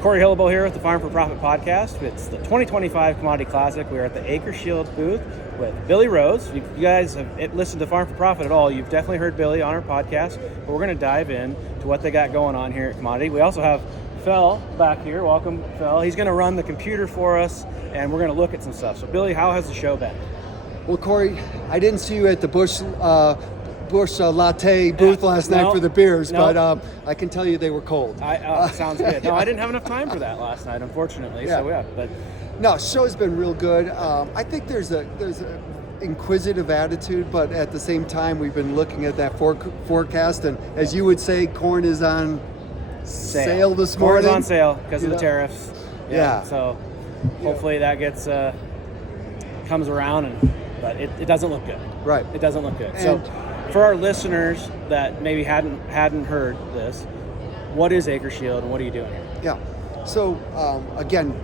Corey Hillebo here with the Farm for Profit podcast. It's the 2025 Commodity Classic. We are at the AcreShield booth with Billy Rose. If you guys have listened to Farm for Profit at all, you've definitely heard Billy on our podcast, but we're going to dive in to what they got going on here at Commodity. We also have Phil back here. Welcome, Phil. He's going to run the computer for us, and we're going to look at some stuff. So, Billy, how has the show been? Well, Corey, I didn't see you at the Bush Latte booth last night for the beers, but I can tell you they were cold. Sounds good. No, I didn't have enough time for that last night, unfortunately. Yeah. So yeah, but no, show's been real good. I think there's a inquisitive attitude, but at the same time, we've been looking at that forecast, and as you would say, corn is on sale this morning. Corn's on sale because of the tariffs. Yeah. So hopefully that gets comes around, but it doesn't look good. Right. It doesn't look good. And so for our listeners that maybe hadn't heard this, what is AcreShield and what are you doing here? Yeah. So again,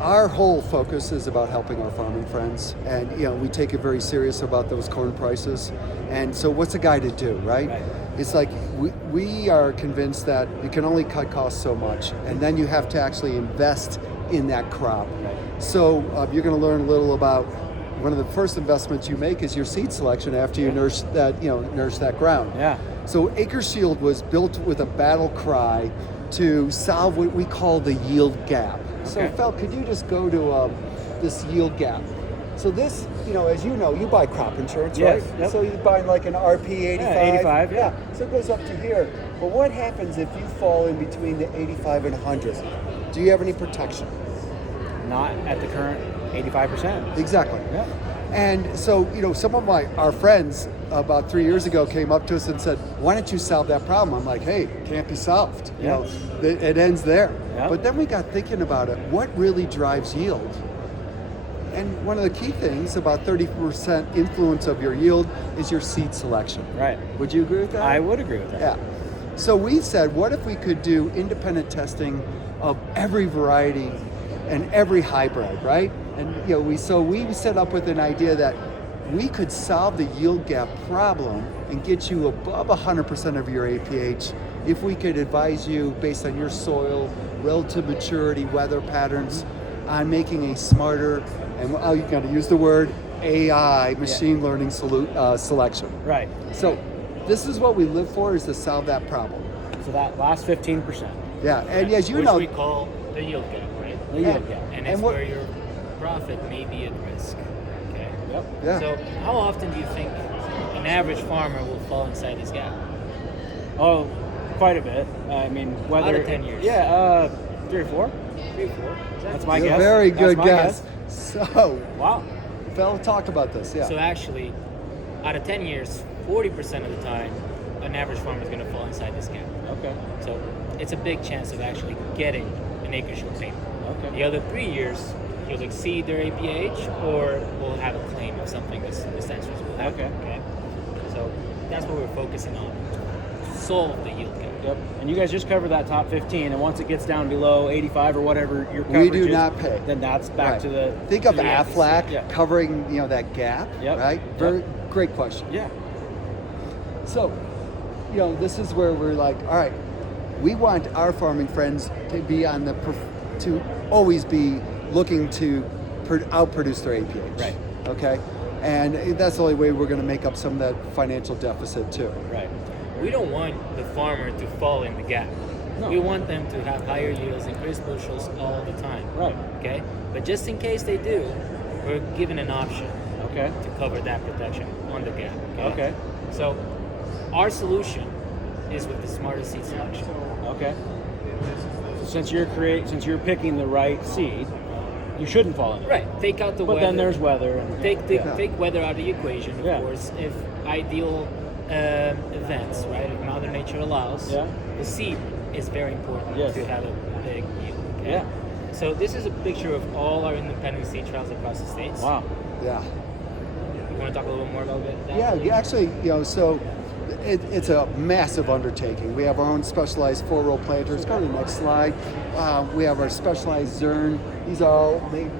our whole focus is about helping our farming friends, and we take it very serious about those corn prices. And so what's a guy to do, right? It's like we are convinced that you can only cut costs so much, and then you have to actually invest in that crop. Right. So you're going to learn a little about one of the first investments you make is your seed selection after you nurse that ground. Yeah. So AcreShield was built with a battle cry to solve what we call the yield gap. Okay. So Phil, could you just go to this yield gap? So this, as you know, you buy crop insurance, Yes. right? Yep. So you buy like an RP 85. Yeah, 85, yeah. So it goes up to here. But what happens if you fall in between the 85 and 100? Do you have any protection? Not at the current 85%. Exactly. Yeah. And so, some of our friends about 3 years ago came up to us and said, why don't you solve that problem? I'm like, hey, can't be solved. Yeah. It ends there. Yeah. But then we got thinking about it. What really drives yield? And one of the key things, about 30% influence of your yield is your seed selection. Right. Would you agree with that? I would agree with that. Yeah. So we said, what if we could do independent testing of every variety and every hybrid, right? And we set up with an idea that we could solve the yield gap problem and get you above 100% of your APH if we could advise you based on your soil, relative maturity, weather patterns, on making a smarter, and you got to use the word AI, machine learning selection. Right. So this is what we live for, is to solve that problem. So that last 15%. Yeah, and as you which know, we call the yield gap, right? The yield gap. And it's where your profit may be at risk. Okay. Yep. Yeah. So how often do you think an average farmer will fall inside this gap? Oh, quite a bit. I mean, whether Out of 10 years. Yeah, 3 or 4. 3 or 4. That's my You're guess. very good That's my guess. So, Wow. Phil, talk about this. Yeah. So actually, out of 10 years, 40% of the time, an average farmer is going to fall inside this gap. Okay. So it's a big chance of actually getting an AcreShield payment. Okay. The other 3 years, you'll exceed their APH or will have a claim of something this sensors will have. Okay. So that's what we're focusing on. Solve the yield gap. Yep. And you guys just covered that top 15, and once it gets down below 85 or whatever your coverage We do is, not pay. then that's back to the... Think of to the Aflac Yeah. covering, that gap, Yep. right? Very great question. Yeah. So, this is where we're like, all right, we want our farming friends to be to always be looking to outproduce their APH. Right. Okay. And that's the only way we're going to make up some of that financial deficit too. Right. We don't want the farmer to fall in the gap. No. We want them to have higher yields, increase bushels all the time. Right. Okay? But just in case they do, we're given an option Okay. to cover that protection on the gap. Okay. So our solution is with the smarter seed selection. Okay. So since you're picking the right seed, you shouldn't fall in it. Right. Take out the But weather. then there's weather. And, Take weather out of the equation, of Yeah. course. If ideal events, right, if Mother Nature allows, the seed is very important to have a big yield. Okay? Yeah. So this is a picture of all our independent seed trials across the states. Wow. Yeah. You want to talk a little bit more about that? Yeah, actually, so it's a massive undertaking. We have our own specialized 4-row planters. Go to the next slide. We have our specialized zern. These are all made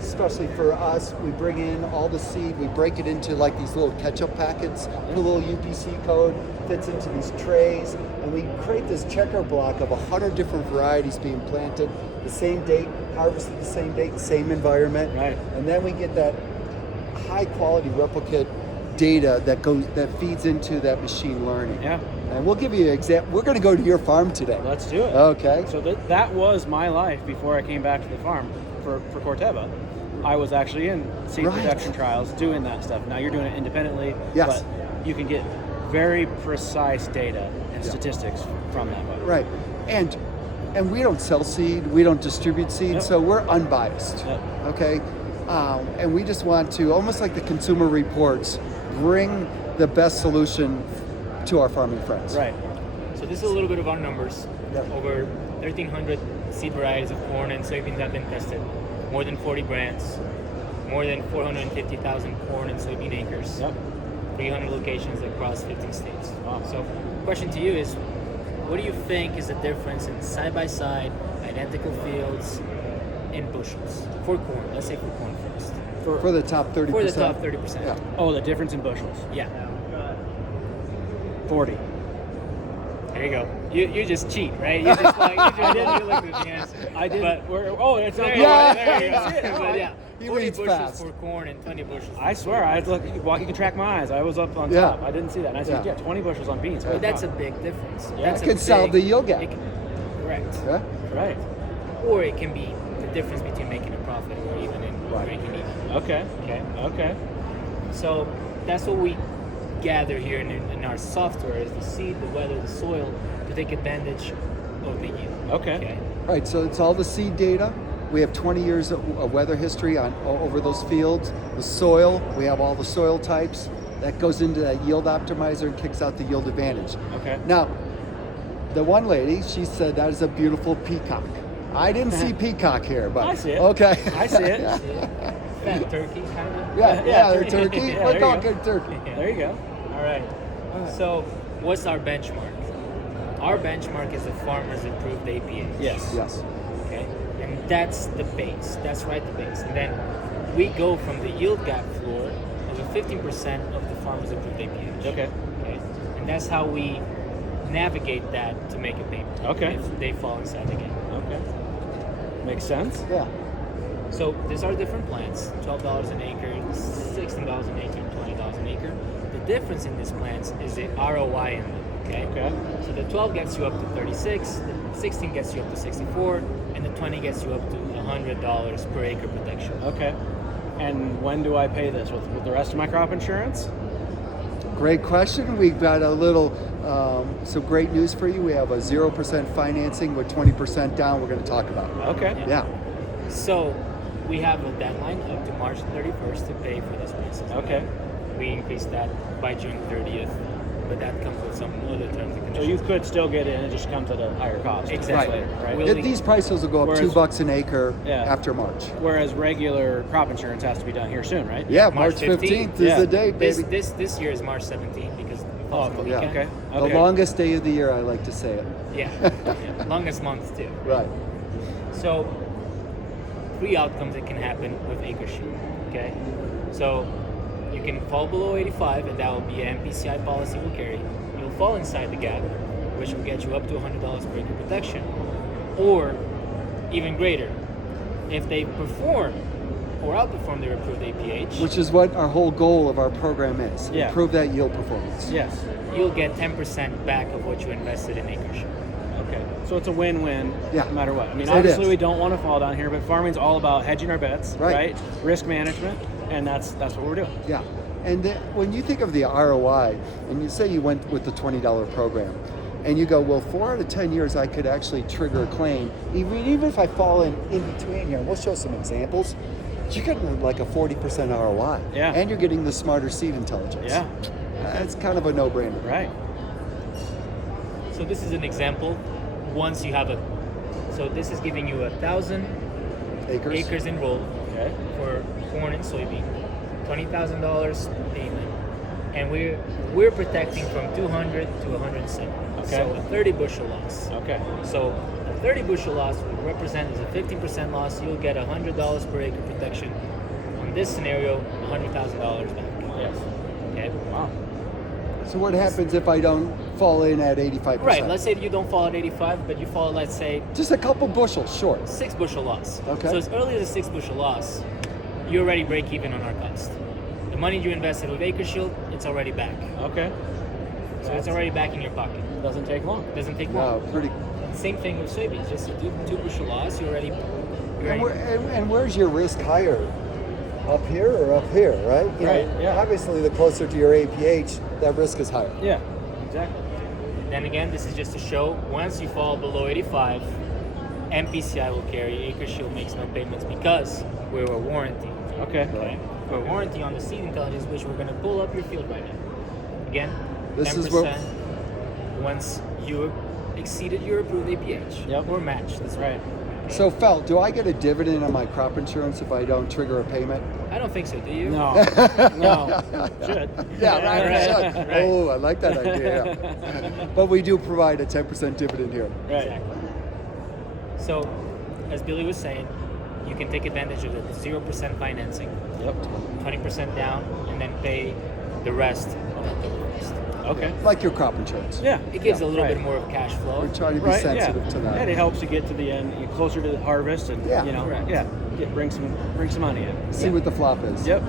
especially for us. We bring in all the seed, we break it into like these little ketchup packets, put a little UPC code, fits into these trays. and we create this checker block of 100 different varieties being planted, the same date, harvested the same date, same environment. Right. And then we get that high quality replicate data that feeds into that machine learning. Yeah. And we'll give you an example. We're going to go to your farm today. Let's do it. Okay. So that was my life before I came back to the farm for Corteva. I was actually in seed Right. production trials doing that stuff. Now you're doing it independently, Yes. but you can get very precise data and statistics from that. Right. And we don't sell seed, we don't distribute seed, Yep. so we're unbiased. Yep. Okay? And we just want to, almost like the Consumer Reports, bring the best solution to our farming friends. Right. So this is a little bit of our numbers. Yep. Over 1,300 seed varieties of corn and soybeans have been tested. More than 40 brands. More than 450,000 corn and soybean acres. Yep. 300 locations across 15 states. Wow. So, question to you is, what do you think is the difference in side-by-side, identical fields, in bushels for corn? Let's say for corn first. For the top 30%. For the top 30%. Yeah. Oh, the difference in bushels. Yeah. 40. There you go. You just cheat, right? You just like you look at the answer. I did. But It's not. there you Yeah. go. There you go. Yeah. But yeah, He 40 reads bushels fast. for corn and 20 bushels. I swear, I look. You can track my eyes. I was up on Yeah. top. I didn't see that. And I said, Yeah. 20 bushels on beans. But that's a big difference. Yeah. That's It a can solve the big- yield gap. Correct. Yeah? right. Or it can be the difference between making a profit or even in Right. breaking even. Okay. Okay. Okay. So that's what we gather here in our software is the seed, the weather, the soil to take advantage of the yield. Okay. Right, so it's all the seed data. We have 20 years of weather history over those fields. The soil, we have all the soil types. That goes into that yield optimizer and kicks out the yield advantage. Okay. Now, the one lady, she said that is a beautiful peacock. I didn't see peacock here, but I see it. okay. I see it. Fat turkey, kind of. Yeah, they're turkey. Yeah, We're there you talking turkey. There you go. All right. So, what's our benchmark? Our benchmark is the farmer's approved APH. Yes. Yes. Okay. And that's the base. That's right, the base. And then we go from the yield gap floor of a 15% of the farmer's approved APH. Okay. Okay. And that's how we navigate that to make a payment. Okay. If they fall inside the gap. Okay. Makes sense. Yeah. So these are different plants, $12 an acre, $16 an acre, $20 an acre. The difference in these plants is the ROI in them, okay? Okay. So the 12 gets you up to 36, the 16 gets you up to 64, and the 20 gets you up to $100 per acre protection. Okay. And when do I pay this? With the rest of my crop insurance? Great question. We've got a little, some great news for you. We have a 0% financing with 20% down we're going to talk about. Okay. Yeah. So we have a deadline up to March 31st to pay for this prices. Okay. We increased that by June 30th, but that comes with some other terms and So conditions. you could still get it and it just comes at a higher cost. Exactly. Later, right? We'll- These prices will go up Whereas- $2 an acre Yeah. after March. Whereas regular crop insurance has to be done here soon, right? Yeah, March March 15th is Yeah. the date, baby. This year is March 17th because it falls on the yeah. weekend. Okay. The Okay. longest day of the year, I like to say it. Yeah. Longest month too. Right. So, 3 outcomes that can happen with AcreShield. Okay. So, you can fall below 85, and that will be an MPCI policy will carry. You'll fall inside the gap, which will get you up to $100 per acre protection, or even greater, if they perform or outperform their approved APH. Which is what our whole goal of our program is. Yeah. Improve that yield performance. Yes. You'll get 10% back of what you invested in AcreShield. Okay. So it's a win-win Yeah. no matter what. I mean, It obviously is. we don't want to fall down here, but farming's all about hedging our bets, Right. right? Risk management, and that's what we're doing. Yeah. And when you think of the ROI, and you say you went with the $20 program, and you go, well, 4 out of 10 years I could actually trigger a claim, even if I fall in between here, and we'll show some examples, you're getting like a 40% ROI. Yeah. And you're getting the smarter seed intelligence. Yeah. That's kind of a no-brainer. Right. So this is an example. Once you have so this is giving you 1,000 acres enrolled Okay. for corn and soybean, $20,000 payment, and we're protecting from 200 to 170. Okay. So a 30 bushel loss. Okay. So a 30 bushel loss would represent as a 15% loss. You'll get $100 per acre protection. On this scenario, $100,000 back. Yes. Okay. Wow. So what happens if I don't fall in at 85%? Right. Let's say you don't fall at 85, but you fall, let's say, Just a couple bushels short. 6 bushel loss. Okay. So as early as a 6 bushel loss, you already break even on our cost. The money you invested with AcreShield, it's already back. Okay. So it's already back in your pocket. Doesn't take long. It doesn't take No, long. pretty. Same thing with soybeans. Just a 2 bushel loss, you're already. And where's your risk higher? Up here or up here, right? You Right, know, yeah. Obviously, the closer to your APH, that risk is higher. Yeah, exactly. Then again, this is just to show once you fall below 85, MPCI will carry. AcreShield makes no payments because we're a warranty. Okay. Okay? We're a warranty on the seed intelligence, which we're going to pull up your field right now. Again, This 10% is what- once you exceeded your approved APH. Yep. Or matched. That's Right. So, Fel, do I get a dividend on my crop insurance if I don't trigger a payment? I don't think so, do you? No. No. Should. Yeah, right. Right, Should. right. Oh, I like that idea. But we do provide a 10% dividend here. Right. Exactly. So, as Billy was saying, you can take advantage of the 0% financing, Yep. 20% down, and then pay the rest of the cost. Okay. Like your crop insurance. Yeah. It gives yeah, a little right. bit more of cash flow. We're trying to be Right, sensitive yeah. to that. And it helps you get to the end, you're closer to the harvest, and Yeah. you know, Correct. yeah, bring some money in. See Yep. what the flop is. Yep.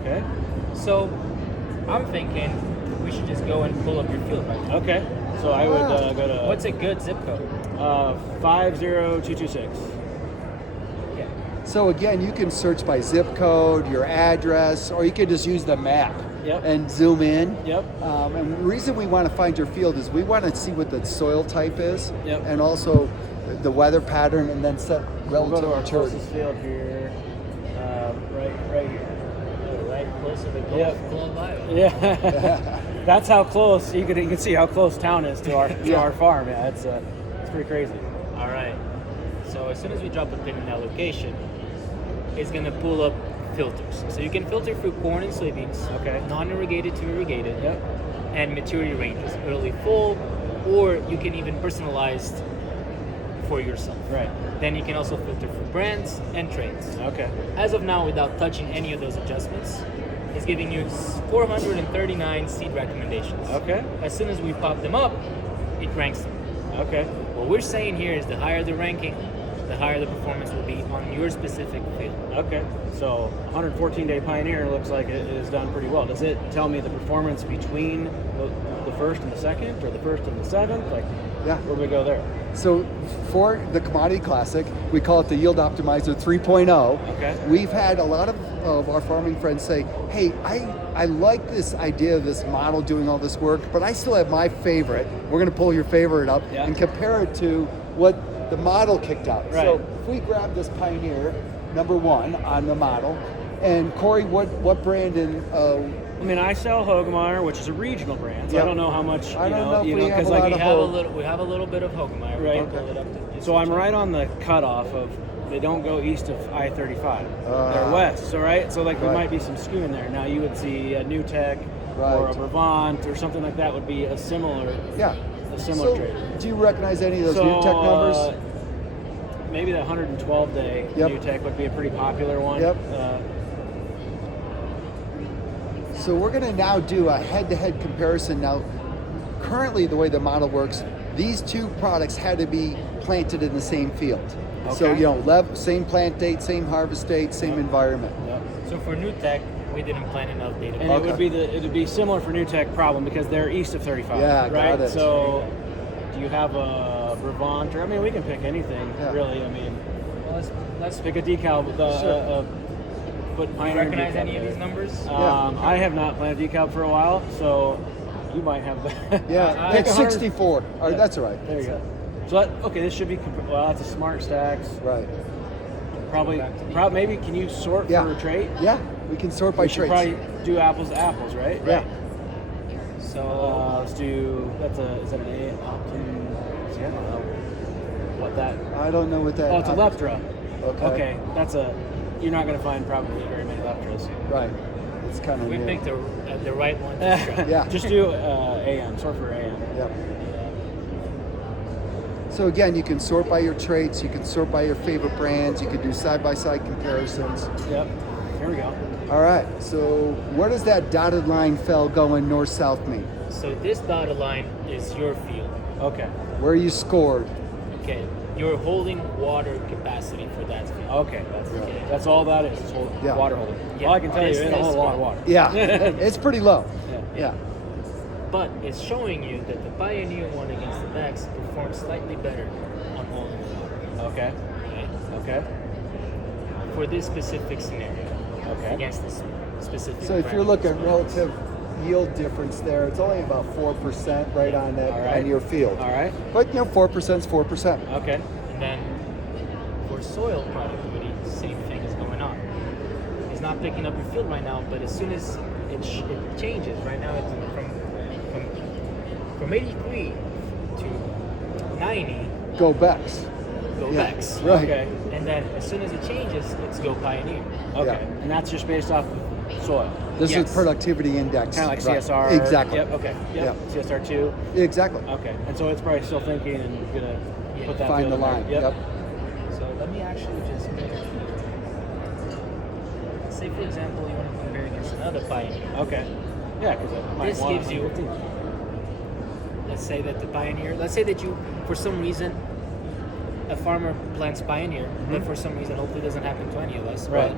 Okay. So, I'm thinking we should just go and pull up your field right now. Okay. So I would go to What's a good zip code? 50226. Yeah. So again, you can search by zip code, your address, or you can just use the map Yep. and zoom in. Yep. And the reason we want to find your field is we want to see what the soil type is, Yep. and also the weather pattern, and then set We'll go relative to our maturity. closest field here. Right here. Right close to the Gulf Yep. Club Island. Yeah. That's how close you can see how close town is to our Yeah. our farm. Yeah, it's pretty crazy. All right. So as soon as we drop a pin in that location, it's gonna pull up filters. So you can filter through corn and soybeans. Okay. Non-irrigated to irrigated. Yep. And maturity ranges, early full, or you can even personalize for yourself. Right. Then you can also filter for brands and traits. Okay. As of now, without touching any of those adjustments, it's giving you 439 seed recommendations. Okay. As soon as we pop them up, it ranks them. Okay. What we're saying here is the higher the ranking, the higher the performance will be on your specific field. Okay. So 114-day Pioneer looks like it is done pretty well. Does it tell me the performance between the first and the second, or the first and the seventh? Like, Yeah. where do we go there? So for the Commodity Classic, we call it the Yield Optimizer 3.0. Okay. We've had a lot of our farming friends say, hey, I like this idea of this model doing all this work, but I still have my favorite. We're going to pull your favorite up Yeah. and compare it to what the model kicked out. Right. So if we grab this Pioneer, number one on the model, and Corey, what brand in I mean, I sell Hogemeyer, which is a regional brand. So Yep. I don't know how much. I don't know if we have because a like lot We of have a hope. little bit of Hogemeyer. Right. We'll pull it up to So I'm right on the cutoff of they don't go east of I-35. They're west. So right. So like there Right. might be some skew in there. Now you would see a New Tech or Right. a Brevant or something like that would be a similar Yeah. similar So, trade. do you recognize any of those So, new tech numbers? Maybe the 112-day Yep. New Tech would be a pretty popular one. Yep. So we're going to now do a head-to-head comparison. Now, currently the way the model works, these two products had to be planted in the same field. So, Okay. you know, same plant date, same harvest date, same environment. Yep. So for New Tech, we didn't plan enough data. And Okay. it would be similar for New Tech problem because they're east of 35. Yeah, right. got it. So do you have a Brevant, or I mean we can pick anything Yeah. really. I mean Well, let's pick a decal. Sure. Put Do you Pioneer recognize decal any of there. these numbers? Yeah. I have not planted decal for a while, so you might have. Yeah, Pick it's 100 64. All right, Yeah. that's all right. There you go. So okay, this should be well. That's a smart stacks. Right. Probably maybe can you sort Yeah. for a trait? Yeah, we can sort by We should traits. probably do apples to apples, right? Yeah. So Let's do. Is that an A? See, I don't know what that. I don't know what that. Oh, it's a Leptra. Okay. Okay, that's a. You're not going to find probably very many Leptras. Right. It's kind of we new. picked the right one to try. Yeah. Just do AM. Sort for AM. Yep. So again, you can sort by your traits, you can sort by your favorite brands, you can do side-by-side comparisons. Yep. Here we go. All right. So where does that dotted line fell going north-south mean? So this dotted line is your field. Okay. Where you scored? Okay. You're holding water capacity for that field. Okay. That's all that is. It's Yeah. water holding. Yeah. All I can tell you, This- it don't hold a this lot of one. water. Yeah, it's pretty low. Yeah. Yeah. But it's showing you that the Pioneer one against the Vex performs slightly better on holding the water. Okay. Okay? Okay. For this specific scenario. Okay. Against this specific. So if you're parameter. looking at relative yield difference there, it's only about 4% right on that All right. on your field. All right. But 4% is 4%. Okay. And then for soil productivity, same thing is going on. It's not picking up your field right now, but as soon as it changes, right now it's from 83 to 90, Go Bex. go Yeah. Vex. Right. Okay. And then as soon as it changes, it's go Pioneer. Okay. Yeah. And that's just based off of soil. This Yes. is productivity index. Kind of like Right. CSR. Exactly. Yep. Okay. Yep. CSR2. Exactly. Okay. And so it's probably still thinking and gonna put that Find field the in there. line. Yep. So let me actually just say, for example, you want to compare against another Pioneer. Okay. Yeah, because it might This want gives you- 15. Let's say that the Pioneer, let's say that you, for some reason, a farmer plants Pioneer, but for some reason, hopefully it doesn't happen to any of us, Mm-hmm. Right.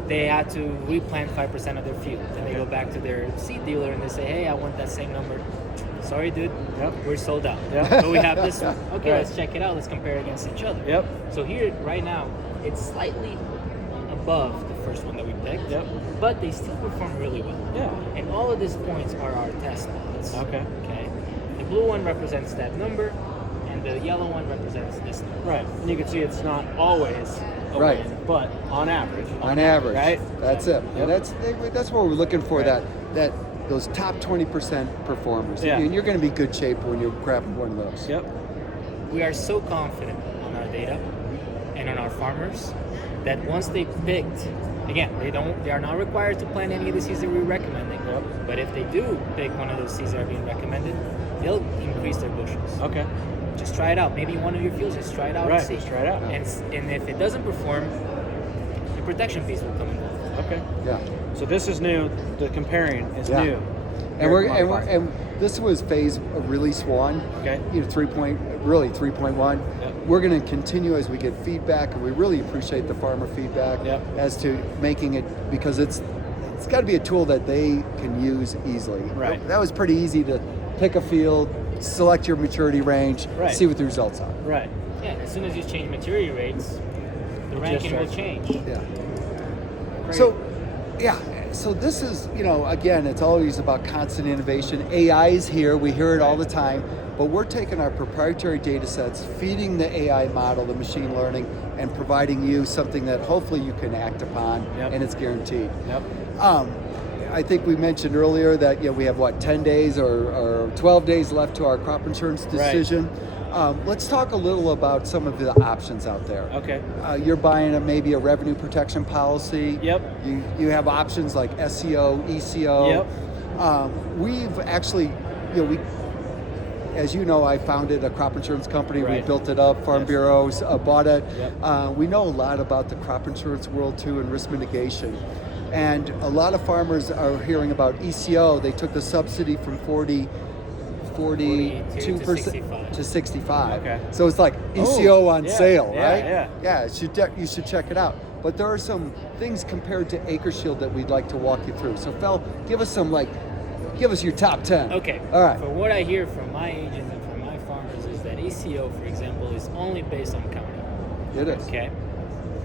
but they had to replant 5% of their field. Then they go back to their seed dealer and they say, hey, I want that same number. Sorry, dude, Yep. we're sold out. Yep. But we have this one. Okay, Right. let's check it out. Let's compare against each other. Yep. So here, right now, it's slightly above the first one that we picked, Yep. but they still perform really well. Yeah. And all of these points are our test plots. Okay. Okay. The blue one represents that number, and the yellow one represents this number. Right. And you can see it's not always a Right. win, but on average. On average. Right. That's it. Yep. And that's what we're looking for. Right. That those top 20% performers. Yeah. And you're going to be good shape when you're grabbing one of those. Yep. We are so confident on our data and on our farmers that once they picked, again, they are not required to plant any of the seeds that we're recommending. Yep. But if they do pick one of those seeds that are being recommended, they'll increase their bushels. Okay. Just try it out. Maybe one of your fields, just try it out Right. and see. Just try it out. And if it doesn't perform, the protection piece will come involved. Okay. Yeah. So this is new. The comparing is Yeah. new. And this was phase of release 1. Okay. 3.1. Yep. We're going to continue as we get feedback, and we really appreciate the farmer feedback Yep. as to making it, because it's got to be a tool that they can use easily. Right. That was pretty easy to pick a field, select your maturity range, Right. see what the results are. Right. Yeah, as soon as you change maturity rates, the ranking will starts. change. Yeah. Great. So, yeah. So this is, again, it's always about constant innovation. AI is here. We hear it all the time. But we're taking our proprietary data sets, feeding the AI model, the machine learning, and providing you something that hopefully you can act upon, Yep. and it's guaranteed. Yep. I think we mentioned earlier that we have 10 days or 12 days left to our crop insurance decision. Let's talk a little about some of the options out there. Okay. You're buying maybe a revenue protection policy. Yep. You have options like SEO, ECO. Yep. We've actually, as you know, I founded a crop insurance company. We Right. built it up. Farm Yes. Bureaus bought it. Yep. We know a lot about the crop insurance world too, and risk mitigation. And a lot of farmers are hearing about ECO. They took the subsidy from 42% to 65. Okay. So it's like ECO on yeah, sale, yeah, right? yeah. Yeah, you should check it out. But there are some things compared to AcreShield that we'd like to walk you through. So Fel, give us your top 10. Okay. All right. For what I hear from my agents and from my farmers is that ECO, for example, is only based on county. It is. Okay.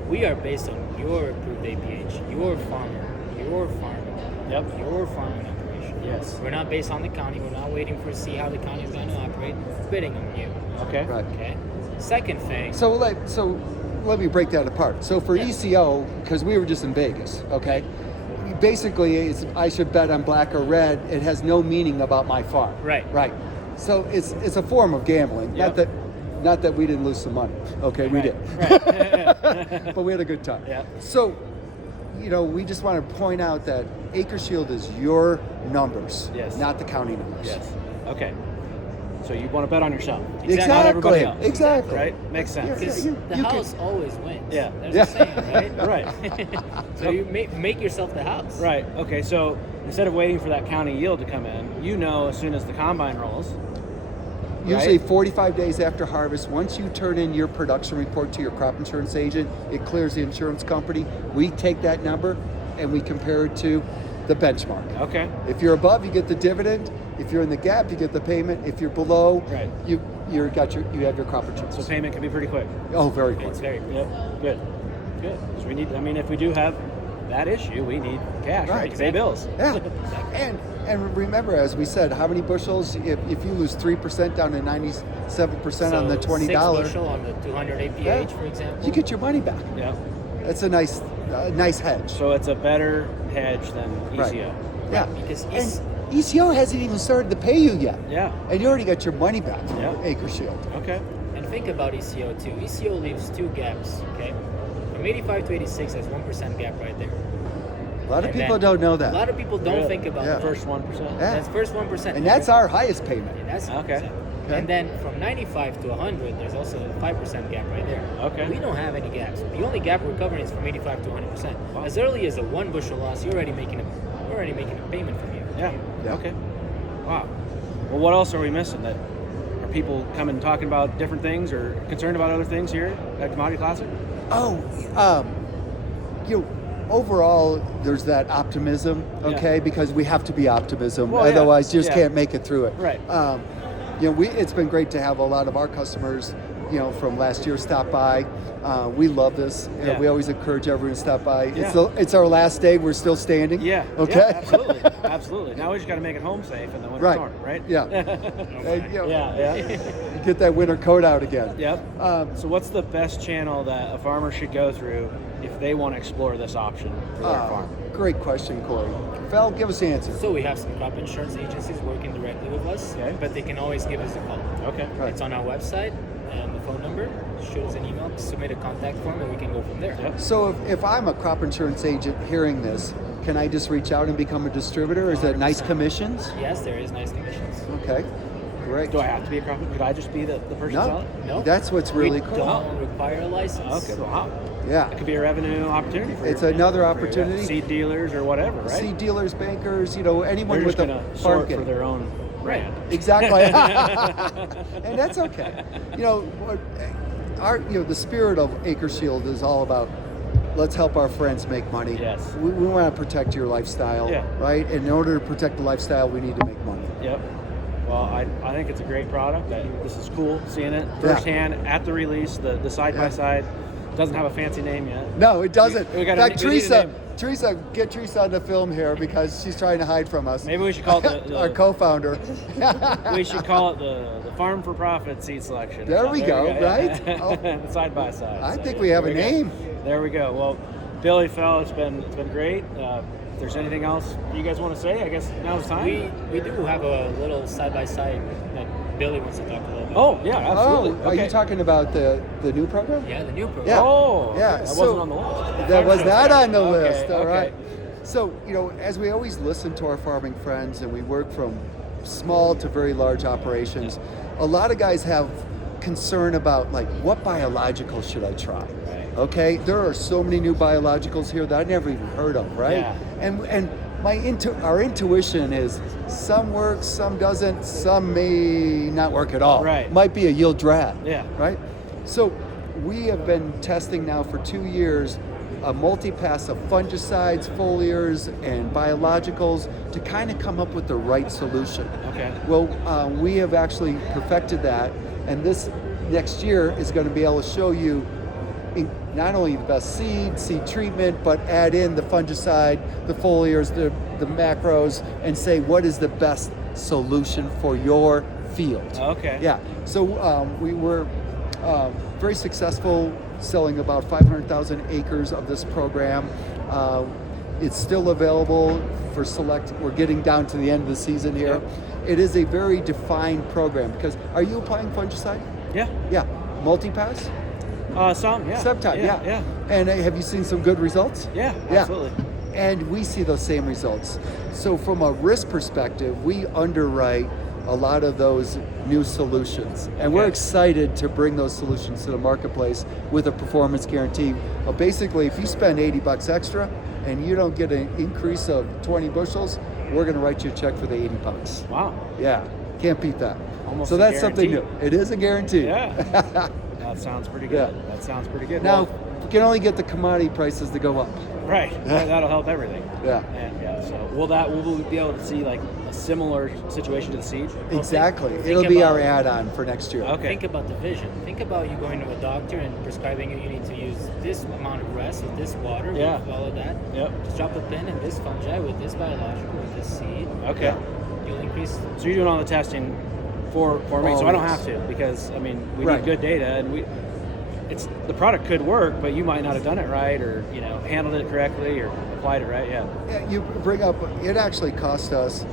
We are based on your approved APH, your farmer, your farmer, Yep. your farming operation. Yes. We're not based on the county. We're not waiting for see how the county is going to operate. We're bidding on you. Okay. Right. Okay. Second thing. So let me break that apart. So for Yeah. ECO, because we were just in Vegas, okay? Basically, I should bet on black or red. It has no meaning about my farm. Right. Right. So it's a form of gambling. Yep. Not that we didn't lose some money. Okay, we did. Right. But we had a good time. Yeah. So, we just want to point out that AcreShield is your numbers, Yes. not the county numbers. Yes. Okay. So you want to bet on yourself. Exactly. Not everybody else. Exactly. Right? Makes sense. Because the house always wins. Yeah. There's a saying, right? Right. So you make yourself the house. Right. Okay. So instead of waiting for that county yield to come in, you know as soon as the combine rolls. Usually right? 45 days after harvest, once you turn in your production report to your crop insurance agent, it clears the insurance company. We take that number and we compare it to the benchmark. Okay. If you're above, you get the dividend. If you're in the gap, you get the payment. If you're below, Right. you have your crop insurance. So payment can be pretty quick. Oh, very quick. It's very Yep. Good. Good. So we need. I mean, if we do have that issue, we need cash, right? To pay bills. Yeah. And remember, as we said, how many bushels? If you lose 3% down to 97% on the $20, 6 bushel on the 200 APH, for example. you get your money back. Yep. That's a nice hedge. So it's a better hedge than ECO. Right. Yeah. Because And ECO hasn't even started to pay you yet. Yeah. And you already got your money back from Yeah. AcreShield. Okay. And think about ECO too. ECO leaves two gaps, okay? From 85 to 86, that's 1% gap right there. A lot of And people then don't know A that. lot of people don't Really? think about Yeah. that. First 1%. Yeah. That's first 1%. And that's our highest payment. Yeah, that's Okay. 1%. And then from 95 to 100, there's also a 5% gap right there. Okay. We don't have any gaps. The only gap we're covering is from 85 to 100%. Wow. As early as a 1 bushel loss, you're already making a payment from you. Yeah. Yeah. Okay. Wow. Well, what else are we missing? That are people coming talking about different things or concerned about other things here at Commodity Classic? Overall, there's that optimism, okay? Yeah. Because we have to be optimism, Well, yeah. otherwise, you just Yeah. can't make it through it. Right. It's been great to have a lot of our customers, from last year stop by. We love this. Yeah. We always encourage everyone to stop by. Yeah. It's our last day. We're still standing. Yeah. Okay. Yeah, absolutely. Absolutely. Now we just got to make it home safe in the winter Right. storm, right? Yeah. Yeah. Get that winter coat out again. Yep. So what's the best channel that a farmer should go through if they want to explore this option for their farm? Great question, Corey. Val, give us the answer. So we have some crop insurance agencies working directly with us, Okay. but they can always give us a call. Okay. Right. It's on our website and the phone number. Shoot us an email, submit a contact form, and we can go from there. Yep. So if I'm a crop insurance agent hearing this, can I just reach out and become a distributor? Is that nice 100%. commissions? Yes, there is nice commissions. Okay, great. Do I have to be a crop? Could I just be the person No, selling? No, that's what's really we cool. don't require a license. Okay. Wow. Yeah, It could be a revenue opportunity for It's your- another for your opportunity. seed dealers or whatever, right? seed dealers, bankers, They're anyone just with going a to farm sort for gate. their own brand. Exactly. And that's okay. The spirit of AcreShield is all about let's help our friends make money. Yes. We want to protect your lifestyle, Yeah. right? And in order to protect the lifestyle, we need to make money. Yep. Well, I think it's a great product. This is cool seeing it firsthand at the release. The side by side doesn't have a fancy name yet. No, it doesn't. We In gotta- fact, we need a name. Teresa, get Teresa on the film here because she's trying to hide from us. Maybe we should call it our co-founder. we should call it the Farm for Profit seed selection. There we go, right? Oh. The side by side. I So, think we have there a go. name. There we go. Well, Billy, Phil, it's been great. If there's anything else you guys want to say, I guess now's the time. We do have a little side by side that Billy wants to talk a little bit. Oh yeah, absolutely. Are you talking about the new program? Yeah, the new program. Yeah. Oh, Yeah, okay. That so- wasn't on the list. That was not on the Okay, list, all okay. right. So, as we always listen to our farming friends and we work from small to very large operations, a lot of guys have concern about what biological should I try? Right. Okay, there are so many new biologicals here that I never even heard of, right? Yeah. And our intuition is some work, some doesn't, some may not work at all. Right. Might be a yield drag. Yeah. Right? So we have been testing now for 2 years a multi-pass of fungicides, foliars, and biologicals to kind of come up with the right solution. Okay. Well, we have actually perfected that, and this next year is going to be able to show you not only the best seed treatment, but add in the fungicide, the foliars, the macros, and say what is the best solution for your field. Okay. Yeah. So we were very successful selling about 500,000 acres of this program. It's still available for select. We're getting down to the end of the season here. Yep. It is a very defined program because are you applying fungicide? Yeah. Yeah. Multi-pass? Some. Yeah. Sometime, yeah. Yeah. And have you seen some good results? Yeah. Yeah. Absolutely. And we see those same results. So from a risk perspective, we underwrite a lot of those new solutions. And we're Okay. excited to bring those solutions to the marketplace with a performance guarantee. Basically, if you spend $80 extra and you don't get an increase of 20 bushels, we're going to write you a check for the $80. Wow. Yeah, can't beat that. Almost so a that's something guarantee. new. It is a guarantee. Yeah. That sounds pretty good. Yeah. That sounds pretty good. Now, Well, we can only get the commodity prices to go up. right. That'll help everything. Yeah. And yeah. So will we be able to see like a similar situation to the seed? Exactly. think It'll be about- our add-on for next year. Okay. Think about the vision. Think about you going to a doctor and prescribing you need to use this amount of rest with this water, Yeah. with all of that. Yep. Just drop a pin in this fungi with this biological, with this seed. Okay. You'll increase. So you're doing all the testing for me, so I don't Always. have to, because I mean we Right. need good data, and the product could work, but you might not have done it right, or handled it correctly, or applied it right. Yeah. Yeah, you bring up, it actually cost us,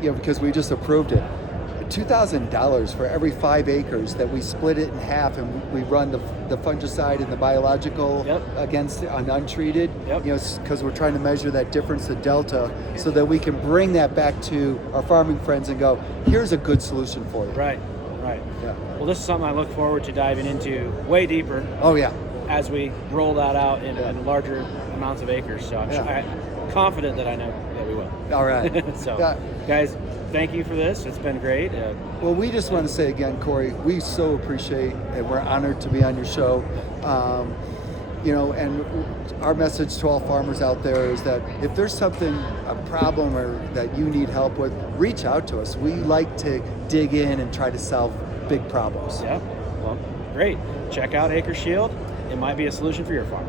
because we just approved it, $2,000 for every 5 acres that we split it in half, and we run the fungicide and the biological Yep. against an untreated. Yep. Because we're trying to measure that difference, the delta, so that we can bring that back to our farming friends and go, here's a good solution for you. Right. Right. Yeah. Well, this is something I look forward to diving into way deeper Oh yeah. as we roll that out in larger amounts of acres. So I'm Yeah. confident that I know that we will. All right. So, Yeah. guys, thank you for this. It's been great. Well, we just want to say again, Corey, we so appreciate and we're honored to be on your show. And our message to all farmers out there is that if there's something, a problem or that you need help with, reach out to us. We like to dig in and try to solve big problems. Yeah. Well, great. Check out AcreShield. It might be a solution for your farm.